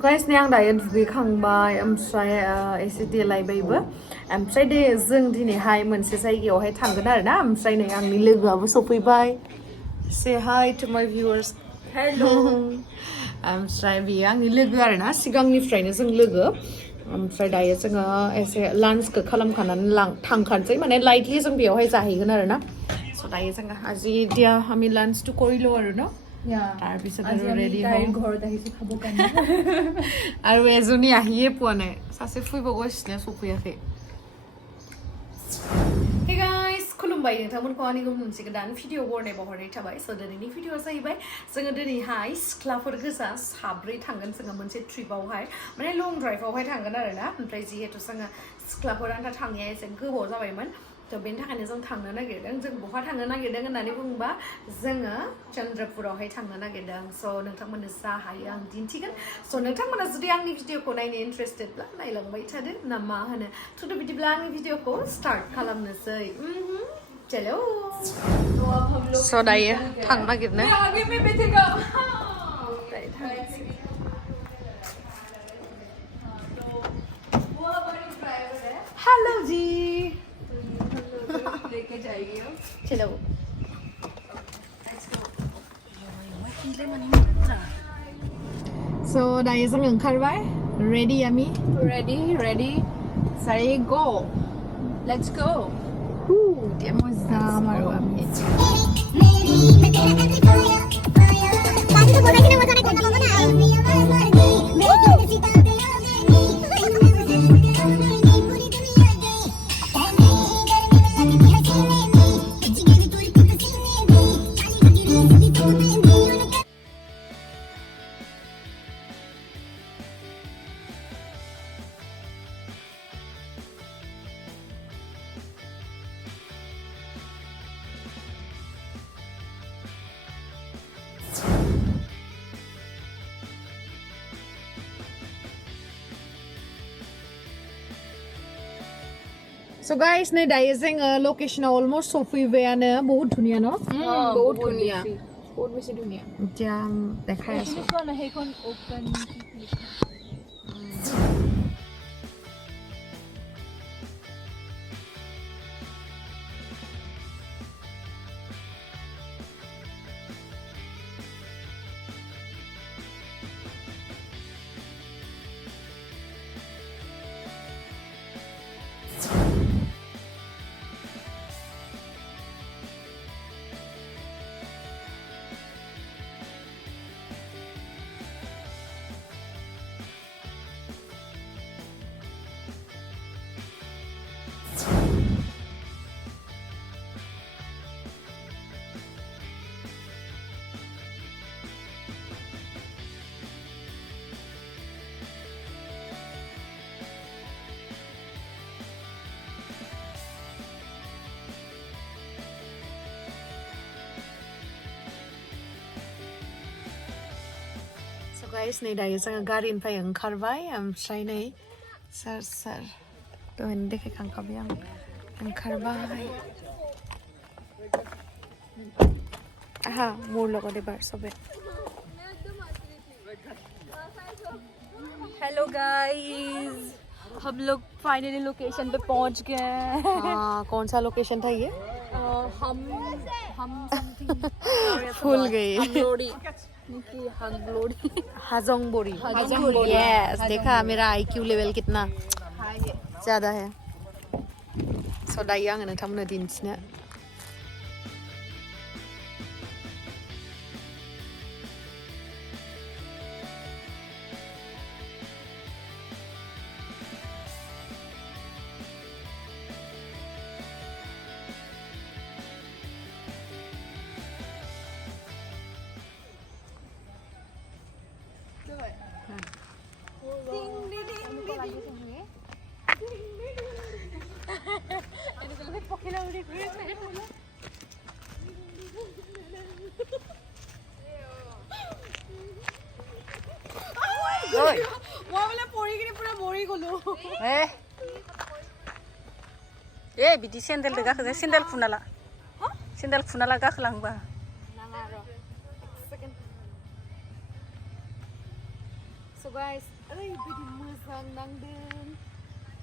So guys, नै आं दायो दुगैखांबाय ओमफ्राय एसे देलायबायबो ओमफ्राय दे जों दिनैहाय मोनसे जायगायावहाय थांगोन आरो ना ओमफ्राय नै आंनि लोगोआबो सफैबाय say hi to my viewers hello ओमफ्राय बियो आंनि लोगो आरो ना सिगांनिफ्रायनो जों लोगो ओमफ्राय दायो जोङो एसे लान्चखौ खालामखानानै थांखानोसै माने लाइटलि जों बेयावहाय जाहैगोन आरो ना स' दायो जोङो আজি এতিয়া আমি লাঞ্চটো কৰিলো আৰু ন তাৰপিছত আৰু ৰেডি হ'ম ঘৰত আহিছো খাব কাৰণে আৰু এজনী আহিয়ে পোৱা নাই সাसे ফুইব গৈছিলে सफैयाखै Hey guys, Khulumbai नोंथांमोनखौ आंनिखौ मोनसे गोदान भिडिअ बरनाय बावहरनाय थाबाय स' दिनैनि भिडिअआ जाहैबाय जोङो दिनैहाय सिख्लाफोर गोजा साब्रै थांगोन जोङो मोनसे ट्रिपआवहाय माने लं ड्राइभआवहाय थांगोन आरो ना ओमफ्राय जिहेतु जोङो सिख्लाफोर आन्था थांनाया एसे गोबाव जाबायमोन थ' बेनि थाखायनो जों थांनो नागिरदों जों बहा थांनो नागिरदों होननानै बुङोबा जोङो चन्द्रपुरावहाय थांनो नागिरदों स' नोंथांमोननो जा हायो आं दिन्थिगोन स' नोंथांमोना जुदि आंनि भिडिअखौ नायनो इन्टारेस्टेडब्ला नायलांबाय थादो ना मा होनो थ' बिदिब्ला आंनि भिडिअखौ स्टार्ट खालामनोसै चलो स' दायो थांनो नागिरनो हेलो जी लेके जाएगी चलो so दायो जों ओंखारबाय ready yam ready say go let's go dia moza maru ami So guys, नै दायो जोङो लोकेशनाव अलमोस्ट सफैबायानो बहुत धुनिया न बहुत धुनिया बहुत बेसि धुनिया এতিয়া দেখাই আছো সেইখন ওপেন guys नै दायो जोङो गारिनिफ्राय ओंखारबाय ओमफ्राय नै सार दहायनो देखायखांखाबाय आं ओंखारबाय आहा मोर লগত এবাৰ সবে हेलो गाइस हम लोग फाइनली लोकेशन पे पहुंच गए हैं हाँ कौन सा लोकेशन था ये हम फूल गई हाजोंगबोरी यस देखा मेरा आईक्यू लेवल कितना ज्यादा है सो दायो आङो नोंथांमोननो दिन्थिनो ए बिदि सेन्देल गाखोजा सेन्देल खुनाला गाखोलांबा So So guys, ओरैबायदि मोजां नांदों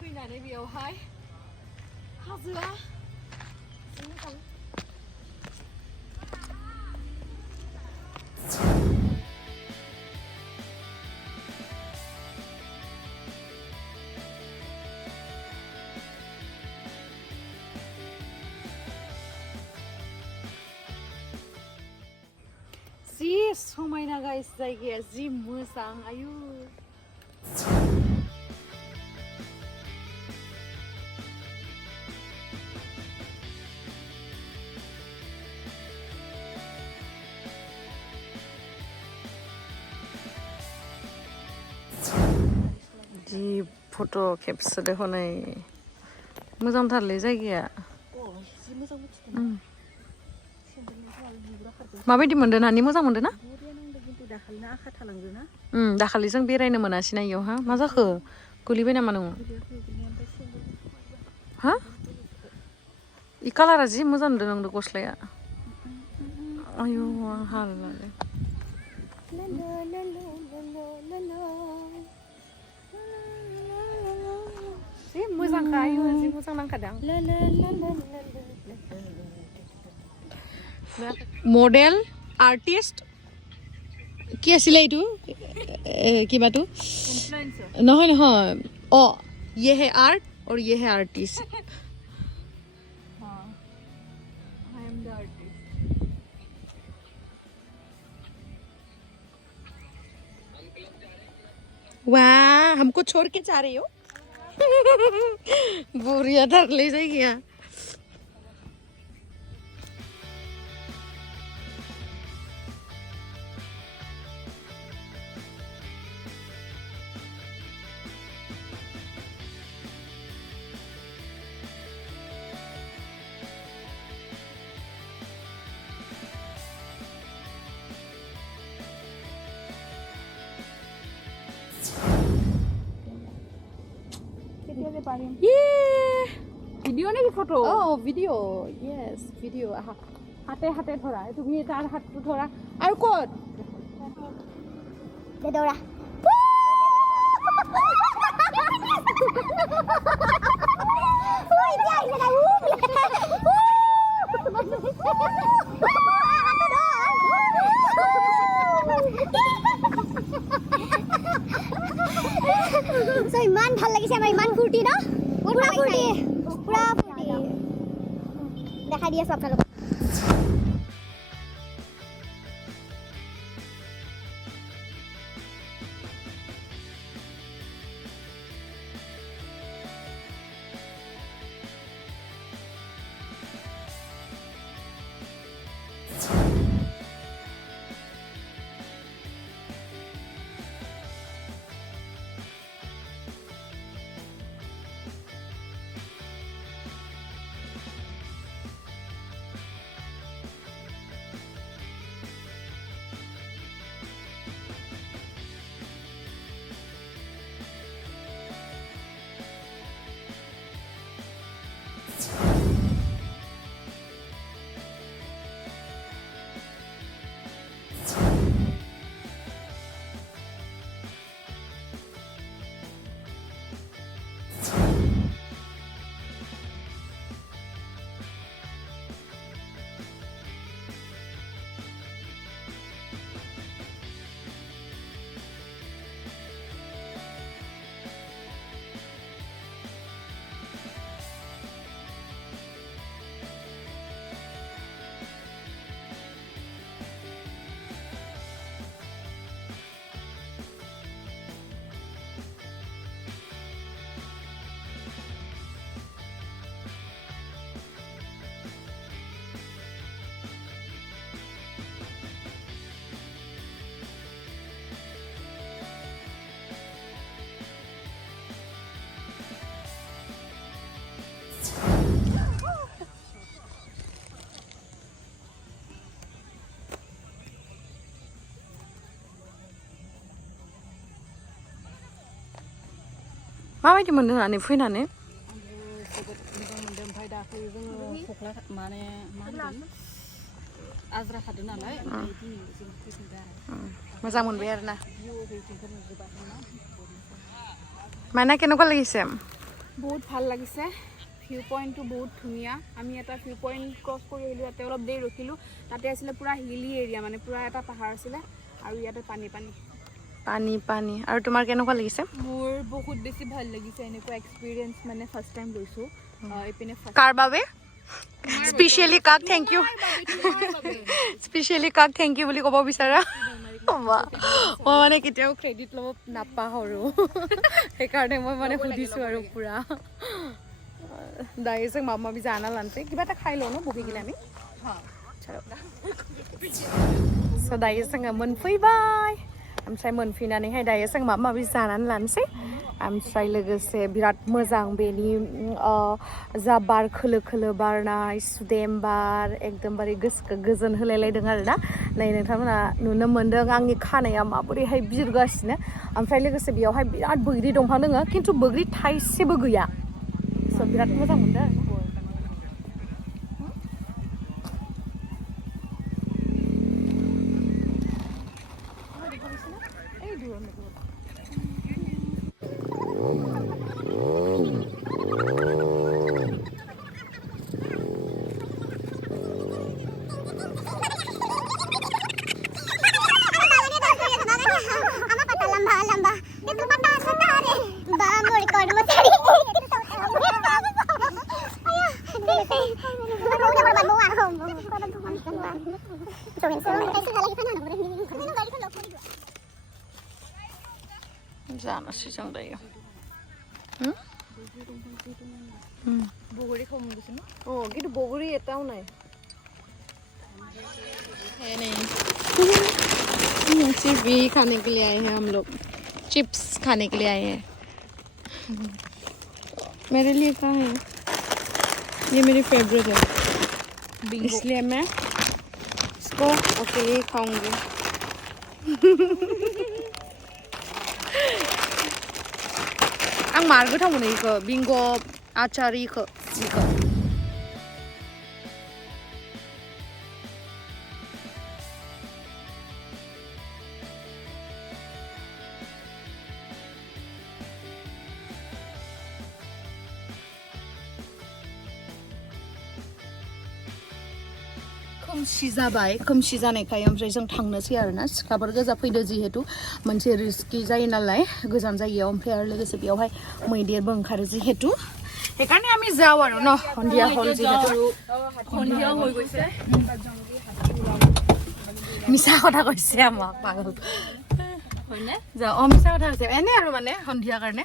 फैनानै बेयावहाय हाजोआ जि मोजां जि समायना गाइस जायगाया जि मोजां आयु जि फट' खेबसोदो हनै मोजांथारलै जायगाया माबायदि मोनदों नानि मोजां मोनदों ना दाखालि जों बेरायनो मोनासै ना इयाव हा मा जाखो गोलैबाय नामा नोङो हा इ कालारा जि मोजां नुदों नोंदो गस्लाया आयु आं हालालै जि मोजांखा आयु जि मोजां नांखादों मडेल आर्टिस्ट কি আছিলে এইটো কিবাটো নহয় নহয় অ ये है आर्ट और ये है आर्टिस्ट हाँ I am the artist वाह हमको छोड़ के जा रही हो बुरिया धर ले जाएगी ভিডিও নেকি ফটো ভিডিও ইয়েস ভিডিও হাতে হাতে ধৰা তুমি তাৰ হাতটো ধৰা আৰু ক'ত দৌৰা So iman ভাল লাগিছে আমাৰ ইমান ফুৰ্তি ন পুৰা ফুৰ্তি দেখা দি আছো আপোনালোকক माबायदि मोनदों नानि फैनानै जोबोद मोजां मोनदों ओमफ्राय दाख्लै जोङो माने मा होनगोन आजरा खादो नालाय मोजां मोनबाय आरो ना माइना केनेকুৱা লাগিছে বহুত ভাল লাগিছে ভিউ পইণ্টটো বহুত ধুনীয়া আমি এটা ভিউ পইণ্ট ক্ৰছ কৰি আহিলোঁ তাতে অলপ দেৰি ৰখিলোঁ তাতে আছিলে পুৰা হিলি এৰিয়া মানে পুৰা এটা পাহাৰ আছিলে আৰু ইয়াতে পানী পানী পানী পানী আৰু তোমাৰ কেনেকুৱা লাগিছে মোৰ বহুত বেছি ভাল লাগিছে এনেকুৱা এক্সপিৰিয়েঞ্চ মানে ফাৰ্ষ্ট টাইম গৈছোঁ এইপিনে কাৰ বাবে স্পেচিয়েলি কাক থেংক ইউ স্পেচিয়েলি কাক থেংক ইউ বুলি ক'ব বিচাৰা মই মানে কেতিয়াও ক্ৰেডিট ল'ব নাপাহৰো সেইকাৰণে মই মানে সুধিছোঁ আৰু পুৰা দাইজों माबा माबि जाना लानोसै किबा এটা खाइ ल'नो बहिगिला आमी स' दायो जोङो मोनफैबाय ओमफ्राय मोनफैनानैहाय दायो जों माबा माबि जानानै लानोसै ओमफ्राय लोगोसे बिराद मोजां बेनि जा बार खोलो खोलो बारनाय सुदेम बार एकदमबारे गोसोखौ गोजोन होलायलायदों आरोना नै नोंथांमोना नुनो मोन्दों आंनि खानाया माबोरैहाय बिरगासिनो ओमफ्राय लोगोसे बेयावहाय बिराद बैग्रि दंफां दङ खिन्थु बैग्रि थाइसेबो गैया स' बिराद मोजां मोनदों जानोसै जों दायो বগৰী খাব মন গৈছে ন কিন্তু বগৰী এটাও নাই सिर्फ यही खाने के लिए आए हैं हम लोग चिप्स खाने के लिए आए हैं मेरे लिए कहाँ है ये मेरी फेवरेट है इसलिए मैं इसको अकेले ही खाऊंगी आं मार गोथाव मोनो इखो बिंग' आचार इखो खोमसि जाबाय खोमसि जानायखाय ओमफ्राय जों थांनोसै आरोना सिख्लाफोर गोजा फैदो जिहेतु मोनसे रिस्कि जायो नालाय गोजान जायगायाव ओमफ्राय आरो लोगोसे बेयावहाय मैदेरबो ओंखारो जिहेतु সেইকাৰণে আমি যাওঁ আৰু ন সন্ধিয়া হ'ল যিহেতু সন্ধিয়া হৈ গৈছে মিছা কথা কৈছে আমাক পাগল হয়নে যাওঁ মিছা কথা কৈছে এনে আৰু মানে সন্ধিয়া কাৰণে